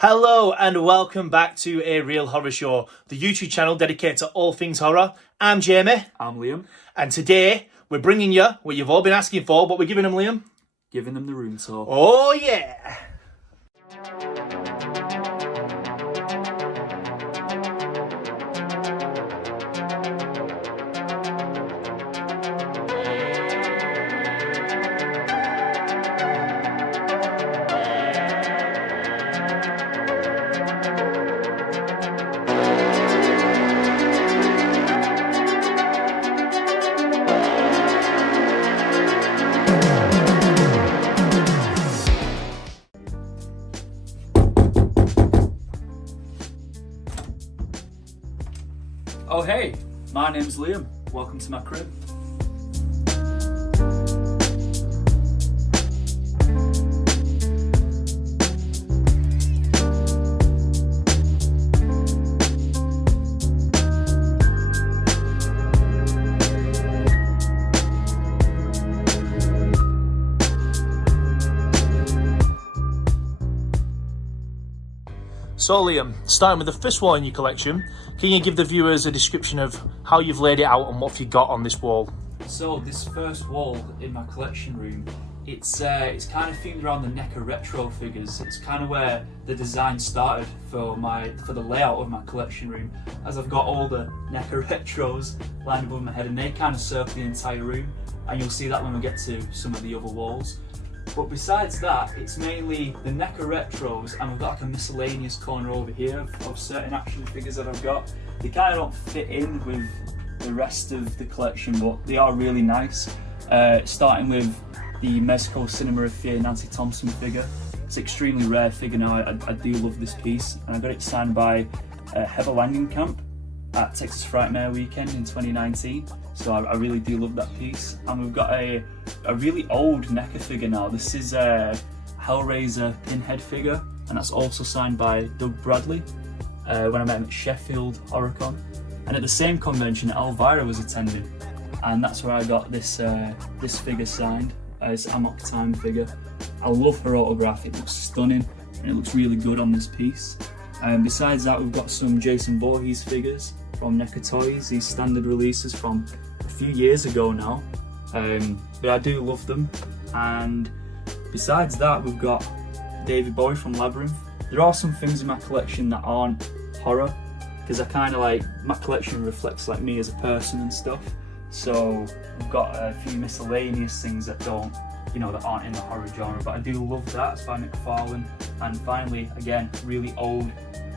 Hello and welcome back to A Real Horror Show, the YouTube channel dedicated to all things horror. I'm Jamie. I'm Liam. And today we're bringing you what you've all been asking for. What we're giving them, Liam? Giving them the room tour. Oh yeah! Oh hey, my name's Liam. Welcome to my crib. So Liam, starting with the first wall in your collection, can you give the viewers a description of how you've laid it out and what you've got on this wall? So this first wall in my collection room, it's kind of themed around the Neca retro figures. It's kind of where the design started for the layout of my collection room, as I've got all the Neca retros lined above my head, and they kind of circle the entire room, and you'll see that when we get to some of the other walls. But besides that, it's mainly the Neca retros, and we've got like a miscellaneous corner over here of certain action figures that I've got. They kind of don't fit in with the rest of the collection, but they are really nice. Starting with the Mezco Cinema of Fear Nancy Thompson figure. It's an extremely rare figure now. I do love this piece, and I got it signed by Heather Langenkamp at Texas Frightmare Weekend in 2019. So I really do love that piece. And we've got a really old Neca figure now. This is a Hellraiser Pinhead figure, and that's also signed by Doug Bradley when I met him at Sheffield HorrorCon. And at the same convention, Elvira was attending, and that's where I got this figure signed. It's Amok Time figure. I love her autograph. It looks stunning, and it looks really good on this piece. Besides that, we've got some Jason Voorhees figures from Neca Toys, these standard releases from a few years ago now, but I do love them. And besides that, we've got David Bowie from Labyrinth. There are some things in my collection that aren't horror, because I kind of like, my collection reflects like me as a person and stuff, so we've got a few miscellaneous things that don't, that aren't in the horror genre, but I do love that. It's by McFarlane. And finally, again, really old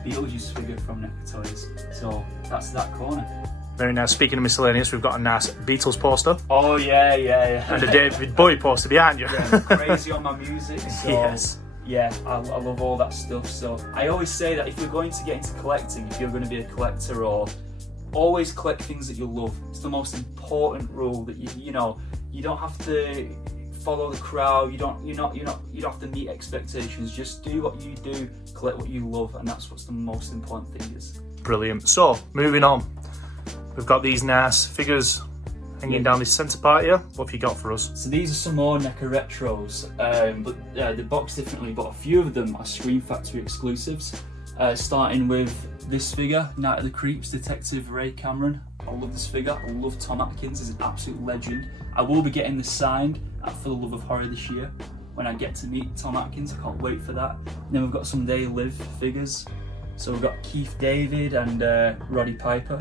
Beetlejuice figure from Neca Toys. So that's that corner. Very nice. Speaking of miscellaneous, we've got a nice Beatles poster. Oh yeah. And a David Bowie poster behind you. Yeah, I'm crazy on my music, so yes. Yeah, I love all that stuff. So I always say that if you're going to get into collecting, if you're going to be a collector, or always collect things that you love. It's the most important rule, that you don't have to follow the crowd. You don't have to meet expectations. Just do what you do, collect what you love, and that's what's the most important thing is. Brilliant. So moving on, we've got these nice figures hanging down this centre part here. What have you got for us? So these are some more Neca retros, but they're boxed differently, but a few of them are Scream Factory exclusives. Starting with this figure, Night of the Creeps, Detective Ray Cameron. I love this figure. I love Tom Atkins. He's an absolute legend. I will be getting this signed at For the Love of Horror this year when I get to meet Tom Atkins. I can't wait for that. And then we've got some They Live figures. So we've got Keith David and Roddy Piper.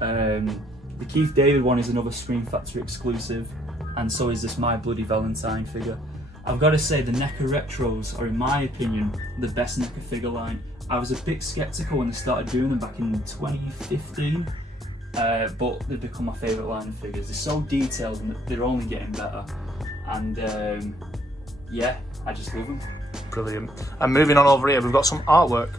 The Keith David one is another Scream Factory exclusive, and so is this My Bloody Valentine figure. I've got to say, the Neca retros are, in my opinion, the best Neca figure line. I was a bit sceptical when they started doing them back in 2015, but they've become my favourite line of figures. They're so detailed and they're only getting better, and yeah, I just love them. Brilliant. And moving on over here, we've got some artwork.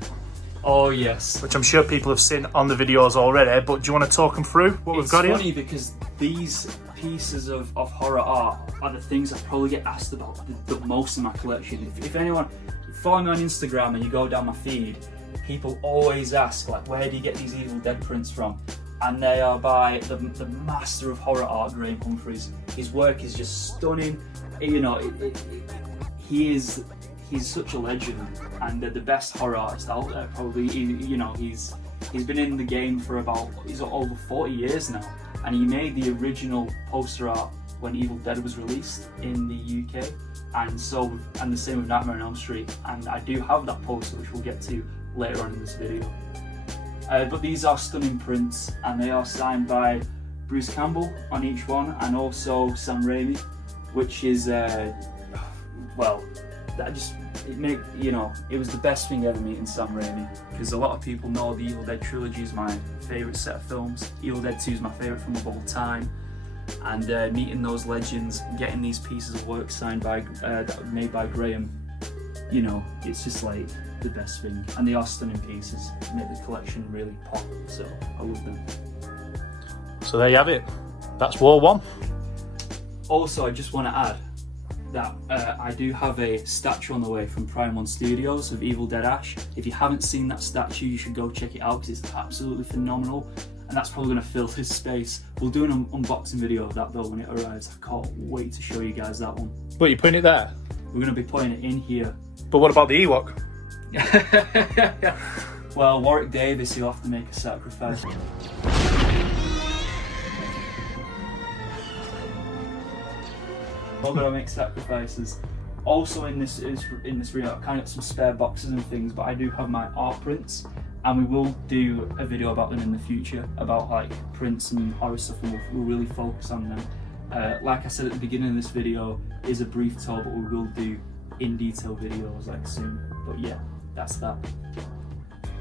Oh yes. Which I'm sure people have seen on the videos already, but do you want to talk them through what we've got here? It's funny because these pieces of horror art are the things I probably get asked about the most in my collection. If anyone, follow me on Instagram and you go down my feed, people always ask, like, where do you get these Evil Dead prints from? And they are by the master of horror art, Graham Humphreys. His work is just stunning. You know, he is he's such a legend and the best horror artist out there. Probably, you know, he's been in the game for he's over 40 years now, and he made the original poster art when Evil Dead was released in the UK, and the same with Nightmare on Elm Street. And I do have that poster, which we'll get to later on in this video. But these are stunning prints, and they are signed by Bruce Campbell on each one, and also Sam Raimi, which is well, that just it was the best thing ever meeting Sam Raimi, because a lot of people know the Evil Dead trilogy is my favourite set of films. Evil Dead 2 is my favourite film of all time, and meeting those legends, getting these pieces of work signed by that were made by Graham, you know, it's just like the best thing. And they are stunning pieces, make the collection really pop, so I love them. So there you have it, that's Wall 1. Also, I just want to add that I do have a statue on the way from Prime 1 Studios of Evil Dead Ash. If you haven't seen that statue, you should go check it out, because it's absolutely phenomenal, and that's probably going to fill his space. We'll do an unboxing video of that though when it arrives. I can't wait to show you guys that one. But you're putting it there? We're going to be putting it in here. But what about the Ewok? Well, Warwick Davis, he'll have to make a sacrifice. We're gonna make sacrifices. Also in this video, I've kind of got some spare boxes and things, but I do have my art prints, and we will do a video about them in the future, about like prints and horror stuff, and we'll really focus on them. Like I said at the beginning of this video, is a brief tour, but we will do in detail videos like soon. But yeah, that's that.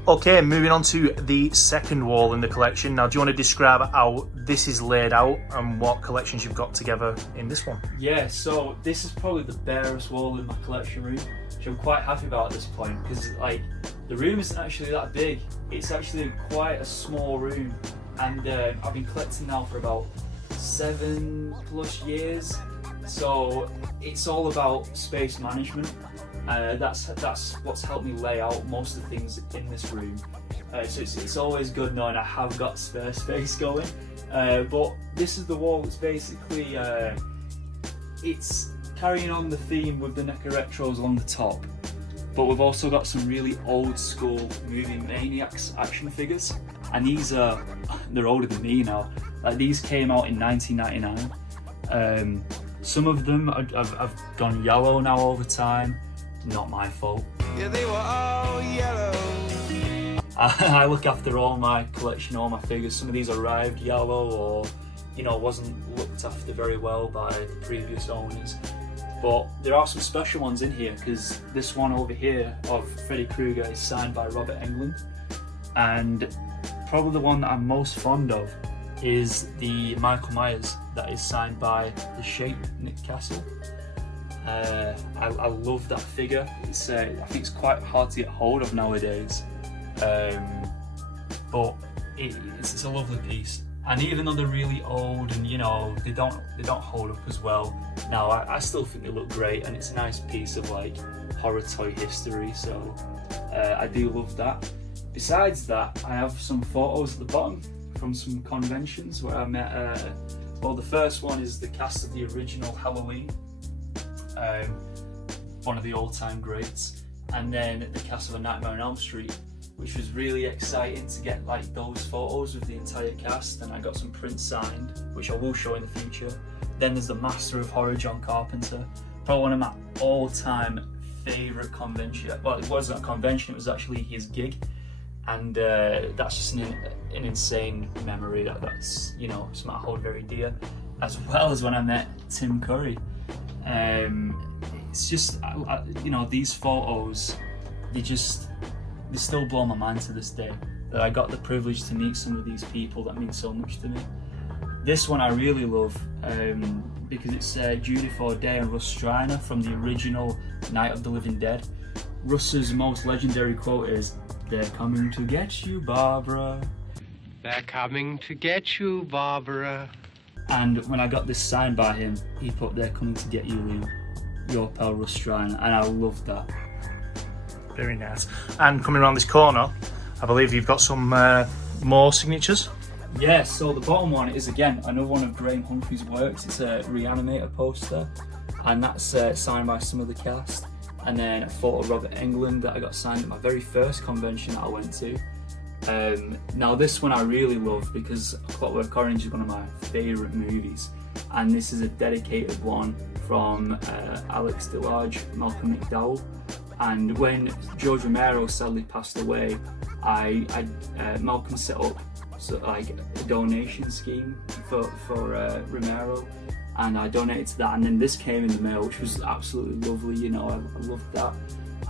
Okay, moving on to the second wall in the collection. Now, do you want to describe how this is laid out and what collections you've got together in this one? Yeah, so this is probably the barest wall in my collection room, which I'm quite happy about at this point, because like the room isn't actually that big. It's actually quite a small room, and I've been collecting now for about 7+ years. So it's all about space management. That's what's helped me lay out most of the things in this room. So it's always good knowing I have got spare space going. But this is the wall. It's basically it's carrying on the theme with the Neca retros along the top, but we've also got some really old school movie Maniacs action figures, and they're older than me now. Like, these came out in 1999. Some of them have gone yellow now over time. Not my fault. Yeah, they were all yellow. I look after all my collection, all my figures. Some of these arrived yellow, or you know, wasn't looked after very well by the previous owners. But there are some special ones in here, because this one over here of Freddy Krueger is signed by Robert Englund, and probably the one that I'm most fond of is the Michael Myers that is signed by the Shape, Nick Castle. I love that figure. It's I think it's quite hard to get hold of nowadays, but it's a lovely piece. And even though they're really old and you know they don't hold up as well now, I still think they look great, and it's a nice piece of like horror toy history. So I do love that. Besides that, I have some photos at the bottom from some conventions where I met. Well, the first one is the cast of the original Halloween. One of the all-time greats, and then the cast of A Nightmare on Elm Street, which was really exciting to get like those photos with the entire cast, and I got some prints signed, which I will show in the future. Then there's the Master of Horror, John Carpenter, probably one of my all-time favourite convention. Well, it wasn't a convention, it was actually his gig, and that's just an insane memory. That's, you know, something I hold very dear, as well as when I met Tim Curry. It's just, you know, these photos, they still blow my mind to this day, that I got the privilege to meet some of these people that mean so much to me. This one I really love, because it's Judy Forday and Russ Striner from the original Night of the Living Dead. Russ's most legendary quote is, "They're coming to get you, Barbara. They're coming to get you, Barbara." And when I got this signed by him, he put, "They're coming to get you, Lee, your pal Russ Striner," and I loved that. Very nice. And coming around this corner, I believe you've got some more signatures. Yeah, so the bottom one is again another one of Graham Humphrey's works. It's a Reanimator poster, and that's signed by some of the cast. and then a photo of Robert Englund that I got signed at my very first convention that I went to. Now this one I really love because Clockwork Orange is one of my favourite movies, and this is a dedicated one from Alex DeLarge, Malcolm McDowell. And when George Romero sadly passed away, Malcolm set up like a donation scheme for Romero, and I donated to that, and then this came in the mail, which was absolutely lovely, you know, I loved that.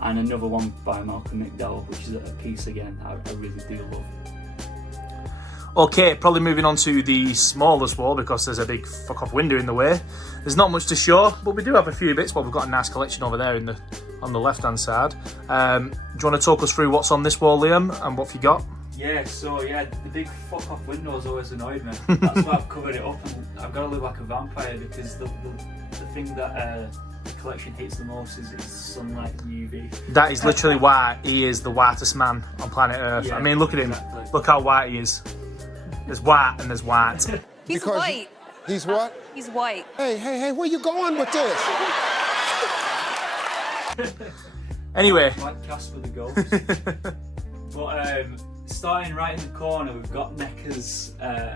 And another one by Malcolm McDowell, which is a piece again I really do love. Okay, probably moving on to the smallest wall because there's a big fuck off window in the way. There's not much to show, but we do have a few bits. Well, we've got a nice collection over there on the left hand side. Do you want to talk us through what's on this wall, Liam, and what have you got? Yeah, so yeah, the big fuck off windows always annoyed me. That's why I've covered it up, and I've got to live like a vampire because the thing that the collection hates the most is sunlight and UV. That is literally why he is the whitest man on planet Earth. Yeah, I mean, look at him. exactly. Look how white he is. There's white and there's white. He's white. He's what? He's white. Hey, where you going with this? Anyway. Like Casper the Ghost. But starting right in the corner, we've got Neca's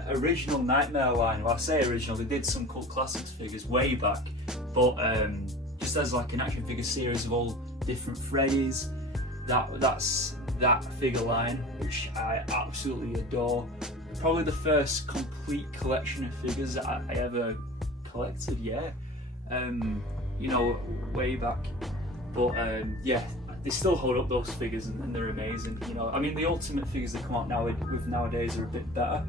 original Nightmare line. Well, I say original, they did some Cult Classics figures way back, but just as like an action figure series of all different Freddy's, that's that figure line, which I absolutely adore. Probably the first complete collection of figures that I ever collected, yeah. You know, way back. But yeah, they still hold up those figures and they're amazing. You know, I mean, the Ultimate figures that come out nowadays are a bit better,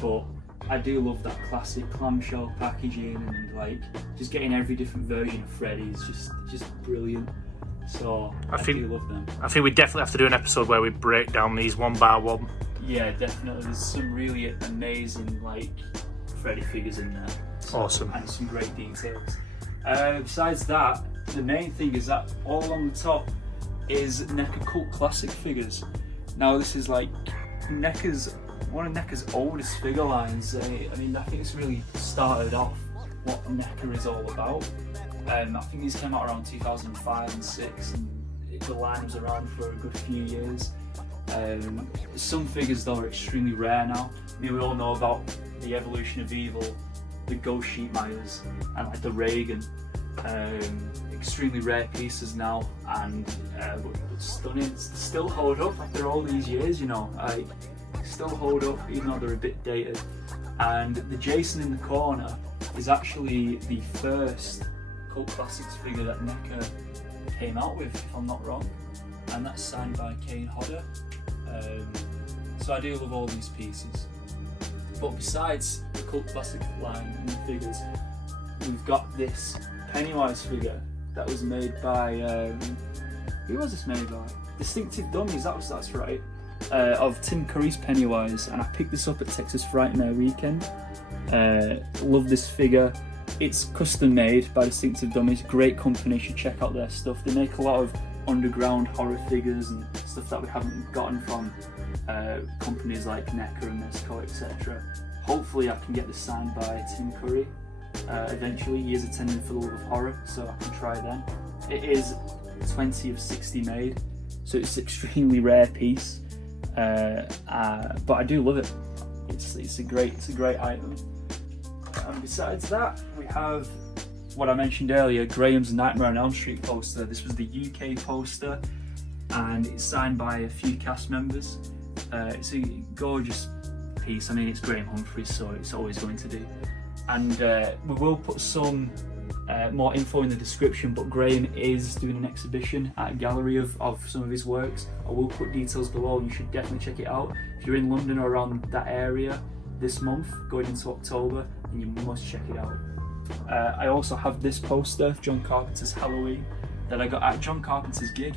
but I do love that classic clamshell packaging and like just getting every different version of Freddy is just brilliant. So I do love them. I think we definitely have to do an episode where we break down these one by one. Yeah, definitely. There's some really amazing like Freddy figures in there. So, awesome. And some great details. Besides that, the main thing is that all along the top is Neca Cult Classic figures. Now this is like one of Neca's oldest figure lines. I mean, I think it's really started off what Neca is all about. I think these came out around 2005 and 6, and the line was around for a good few years. Some figures though are extremely rare now. I mean, we all know about the Evolution of Evil, the Ghost Sheet Myers, and like the Reagan. Extremely rare pieces now, and stunning. Still hold up after all these years, you know. Still hold up even though they're a bit dated. And the Jason in the corner is actually the first Cult Classics figure that Neca came out with, if I'm not wrong, and that's signed by Kane Hodder. So I do love all these pieces. But besides the Cult Classic line and the figures, we've got this Pennywise figure that was made by who was this made by? Distinctive Dummies, that's right. Of Tim Curry's Pennywise, and I picked this up at Texas Frightmare Weekend. Love this figure. It's custom made by Distinctive Dummies, great company, you should check out their stuff. They make a lot of underground horror figures and stuff that we haven't gotten from companies like Neca and Mesco, etc. Hopefully I can get this signed by Tim Curry eventually. He is attending for the love of horror, so I can try then. It is 20 of 60 made, so it's an extremely rare piece, but I do love it. It's a great item. And besides that, we have what I mentioned earlier, Graham's Nightmare on Elm Street poster. This was the UK poster, and it's signed by a few cast members. It's a gorgeous piece. I mean, it's Graham Humphreys, so it's always going to do. And we will put some more info in the description, but Graham is doing an exhibition at a gallery of some of his works. I will put details below, and you should definitely check it out. If you're in London or around that area this month, going into October, then you must check it out. I also have this poster of John Carpenter's Halloween that I got at John Carpenter's gig,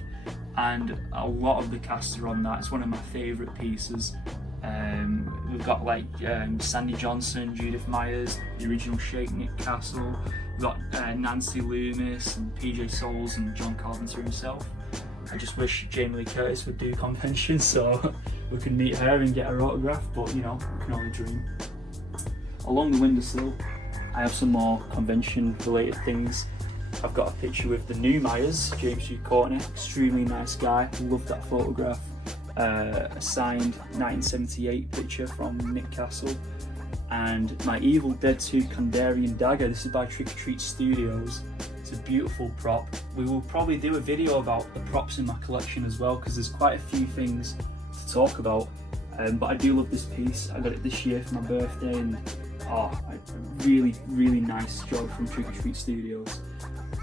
and a lot of the cast are on that. It's one of my favourite pieces. We've got like Sandy Johnson, Judith Myers, the original Shake Nick Castle. We've got Nancy Loomis and PJ Souls and John Carpenter himself. I just wish Jamie Lee Curtis would do convention so we can meet her and get her autograph, but you know, we can only dream. Along the windowsill, I have some more convention related things. I've got a picture with the new Myers, James Hugh Courtney, extremely nice guy, love that photograph. A signed 1978 picture from Nick Castle, and my Evil Dead 2 Kandarian dagger. This is by Trick or Treat Studios. It's a beautiful prop. We will probably do a video about the props in my collection as well, because there's quite a few things to talk about. But I do love this piece. I got it this year for my birthday, and really nice job from Trick or Treat Studios.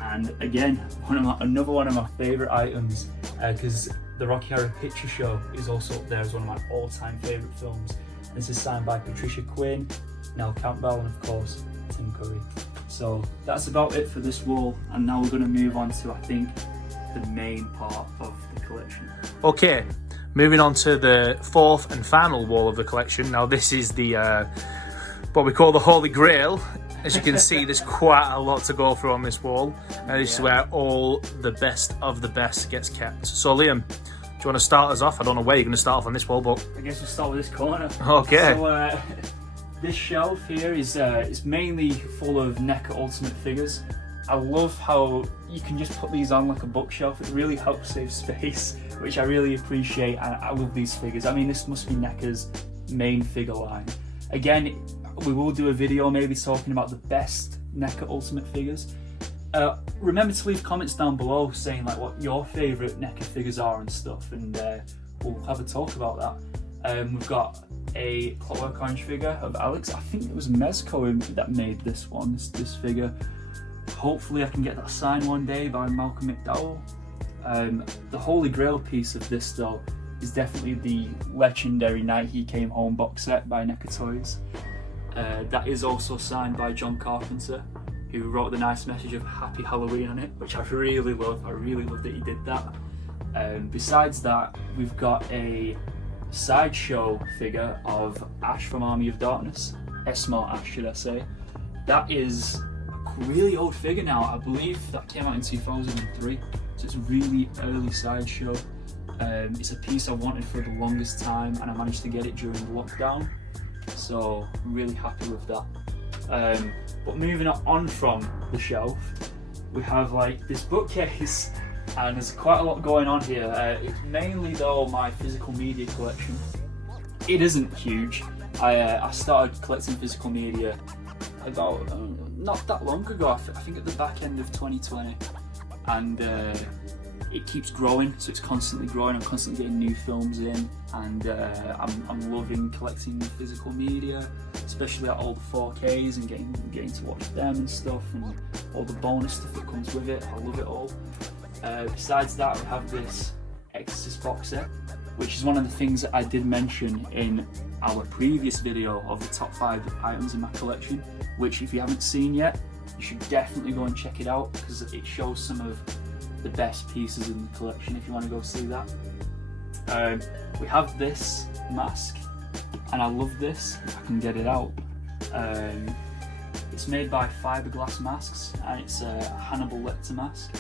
And again, another one of my favourite items, because the Rocky Horror Picture Show is also up there as one of my all-time favourite films. This is signed by Patricia Quinn, Nell Campbell, and of course Tim Curry. So that's about it for this wall, and now we're going to move on to, I think, the main part of the collection. Okay, moving on to the fourth and final wall of the collection. Now this is the what we call the Holy Grail. As you can see, there's quite a lot to go through on this wall, and this is where all the best of the best gets kept. So Liam, do you want to start us off? I don't know where you're going to start off on this wall, but I guess we'll start with this corner. Okay. So this shelf here is mainly full of Neca Ultimate figures. I love how you can just put these on like a bookshelf. It really helps save space, which I really appreciate. I love these figures. I mean, this must be Neca's main figure line. Again, we will do a video maybe talking about the best Neca Ultimate figures. Remember to leave comments down below saying like what your favourite Neca figures are and stuff, and we'll have a talk about that. We've got a Clockwork Orange figure of Alex. I think it was Mezco that made this one, this figure. Hopefully I can get that signed one day by Malcolm McDowell. The Holy Grail piece of this though is definitely the legendary Night He Came Home box set by Neca Toys. That is also signed by John Carpenter, who wrote the nice message of Happy Halloween on it, which I really love. I really love that he did that. Besides that, we've got a Sideshow figure of Ash from Army of Darkness, S-Smart Ash should I say. That is a really old figure now. I believe that came out in 2003, so it's a really early Sideshow. It's a piece I wanted for the longest time, and I managed to get it during the lockdown. So I'm really happy with that. But moving on from the shelf, we have like this bookcase, and there's quite a lot going on here. It's mainly though my physical media collection. It isn't huge. I started collecting physical media about not that long ago. I think at the back end of 2020, and it keeps growing, so it's constantly growing. I'm constantly getting new films in, and I'm loving collecting physical media, especially at all the 4Ks and getting to watch them and stuff, and all the bonus stuff that comes with it. I love it all. Besides that, we have this Exorcist box set, which is one of the things that I did mention in our previous video of the top 5 items in my collection, which if you haven't seen yet, you should definitely go and check it out, because it shows some of the best pieces in the collection if you want to go see that. We have this mask, and I love this if I can get it out. It's made by Fiberglass Masks, and it's a Hannibal Lecter mask.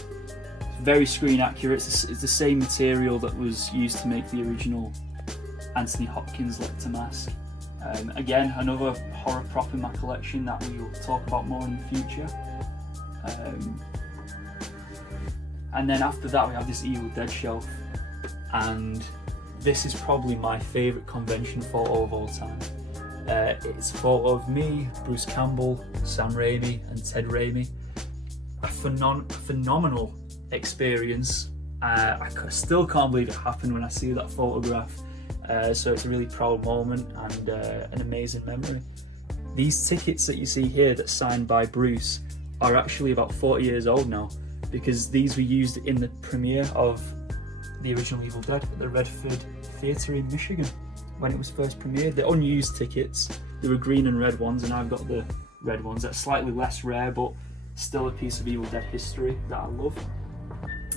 It's very screen accurate. It's the same material that was used to make the original Anthony Hopkins Lecter mask. Again, another horror prop in my collection that we will talk about more in the future. And then after that we have this Evil Dead shelf, and this is probably my favourite convention photo of all time. It's a photo of me, Bruce Campbell, Sam Raimi and Ted Raimi. A phenomenal experience. I still can't believe it happened when I see that photograph. So it's a really proud moment and an amazing memory. These tickets that you see here that's signed by Bruce are actually about 40 years old now, because these were used in the premiere of the original Evil Dead at the Redford Theatre in Michigan when it was first premiered. They're unused tickets. They were green and red ones, and I've got the red ones. That's slightly less rare, but still a piece of Evil Dead history that I love.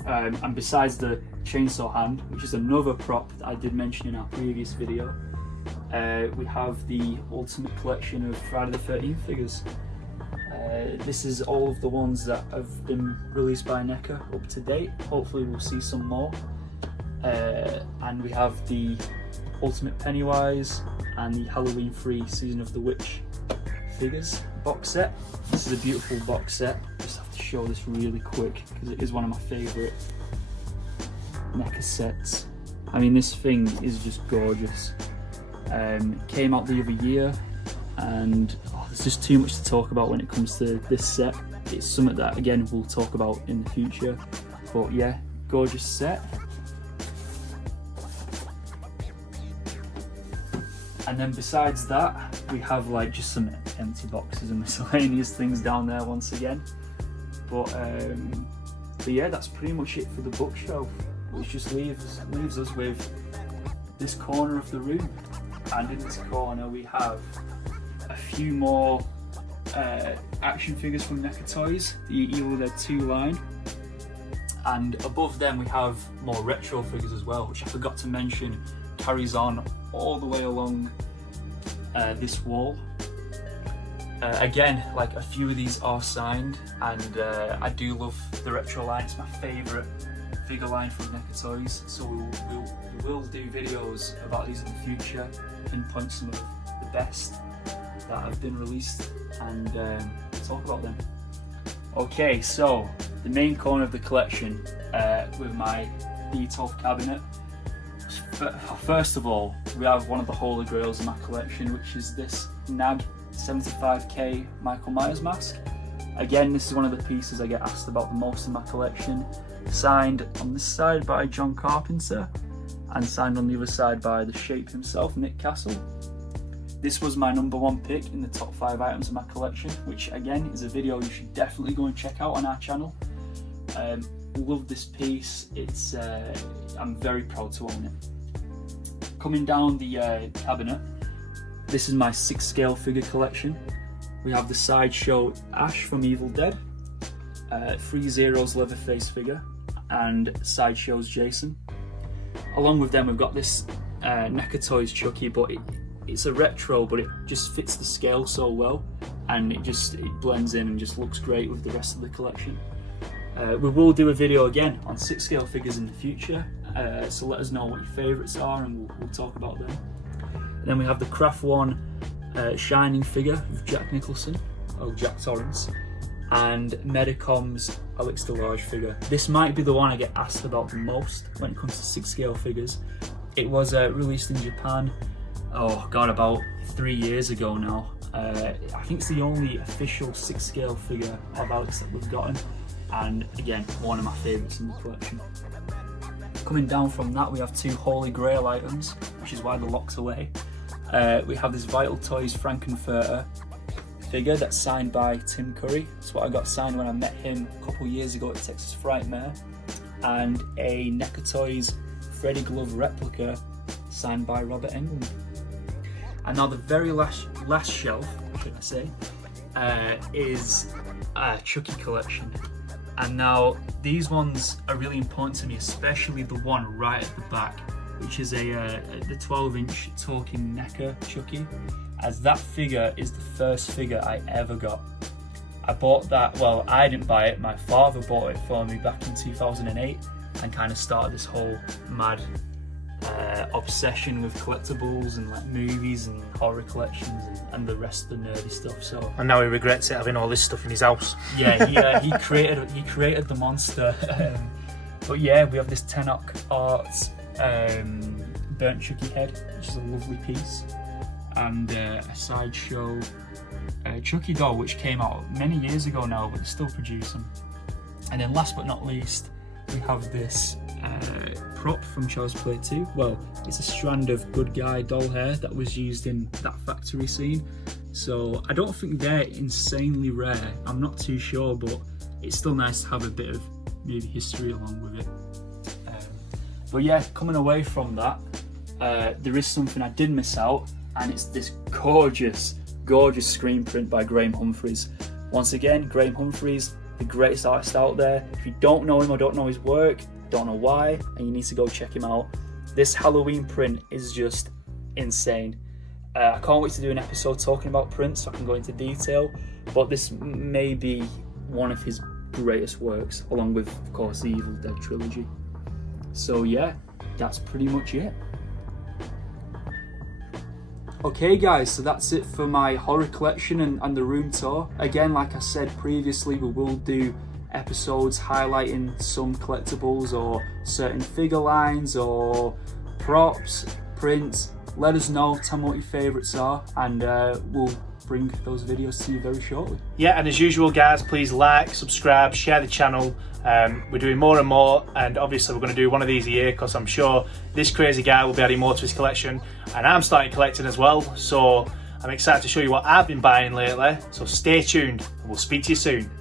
And besides the chainsaw hand, which is another prop that I did mention in our previous video, we have the Ultimate Collection of Friday the 13th figures. This is all of the ones that have been released by Neca up to date. Hopefully we'll see some more. And we have the Ultimate Pennywise and the Halloween Free Season of the Witch figures box set. This is a beautiful box set. Just have to show this really quick because it is one of my favourite Neca sets. I mean, this thing is just gorgeous. It came out the other year, and there's just too much to talk about when it comes to this set. It's something that, again, we'll talk about in the future. But yeah, gorgeous set. And then besides that, we have like just some empty boxes and miscellaneous things down there once again. But yeah, that's pretty much it for the bookshelf, which just leaves us with this corner of the room. And in this corner we have a few more action figures from Neca Toys, the Evil Dead 2 line. And above them we have more retro figures as well, which I forgot to mention carries on all the way along this wall. Again, like a few of these are signed, and I do love the retro line. It's my favourite figure line from Neca Toys, so we will do videos about these in the future, pinpoint some of the best that have been released, and talk about them. Okay, so the main corner of the collection with my Beatles cabinet. First of all, we have one of the Holy Grails in my collection, which is this NAG 75k Michael Myers mask. Again, this is one of the pieces I get asked about the most in my collection. Signed on this side by John Carpenter, and signed on the other side by the Shape himself, Nick Castle. This was my #1 pick in the top 5 items of my collection, which again is a video you should definitely go and check out on our channel. Love this piece. It's I'm very proud to own it. Coming down the cabinet, this is my 6 scale figure collection. We have the Sideshow Ash from Evil Dead, 3 Zeros Leatherface figure, and Sideshow's Jason. Along with them we've got this Neca Toys Chucky, but it's a retro, but it just fits the scale so well, and it blends in and just looks great with the rest of the collection. We will do a video again on 6 scale figures in the future, so let us know what your favourites are and we'll talk about them. And then we have the Craft One Shining figure of Jack Nicholson, or Jack Torrance, and Medicom's Alex Delage figure. This might be the one I get asked about the most when it comes to 6 scale figures. It was released in Japan, oh god, about 3 years ago now. I think it's the only official 6 scale figure of Alex that we've gotten, and again, one of my favourites in the collection. Coming down from that, we have 2 Holy Grail items, which is why they're locked away. We have this Vital Toys Frankenfurter figure that's signed by Tim Curry. It's what I got signed when I met him a couple years ago at Texas Frightmare. And a Neca Toys Freddy Glove replica signed by Robert Englund. And now the very last shelf, should I say, is Chucky Collection. And now these ones are really important to me, especially the one right at the back, which is the 12-inch talking Neca Chucky, as that figure is the first figure I ever got. I bought that, well, I didn't buy it, my father bought it for me back in 2008, and kind of started this whole mad obsession with collectibles and like movies and horror collections and the rest of the nerdy stuff. So, and now he regrets it, having all this stuff in his house. Yeah, he created the monster. But yeah, we have this Tenoch Arts burnt Chucky head, which is a lovely piece, and a Sideshow Chucky doll, which came out many years ago now, but they're still producing. And then last but not least, we have this prop from Child's Play 2. Well, it's a strand of good guy doll hair that was used in that factory scene. So I don't think they're insanely rare. I'm not too sure, but it's still nice to have a bit of maybe history along with it. But yeah, coming away from that, there is something I did miss out, and it's this gorgeous screen print by Graham Humphreys. Once again, Graham Humphreys, the greatest artist out there. If you don't know him or don't know his work, don't know why, and you need to go check him out. This Halloween print is just insane. I can't wait to do an episode talking about prints so I can go into detail, but this may be one of his greatest works, along with, of course, the Evil Dead trilogy. So yeah, that's pretty much it. Okay guys, so that's it for my horror collection and the room tour. Again, like I said previously, we will do episodes highlighting some collectibles or certain figure lines or props, prints. Let us know, tell me what your favourites are, and we'll bring those videos to you very shortly. Yeah, and as usual guys, please like, subscribe, share the channel. We're doing more and more, and obviously we're going to do one of these a year, because I'm sure this crazy guy will be adding more to his collection, and I'm starting collecting as well, so I'm excited to show you what I've been buying lately. So stay tuned, and we'll speak to you soon.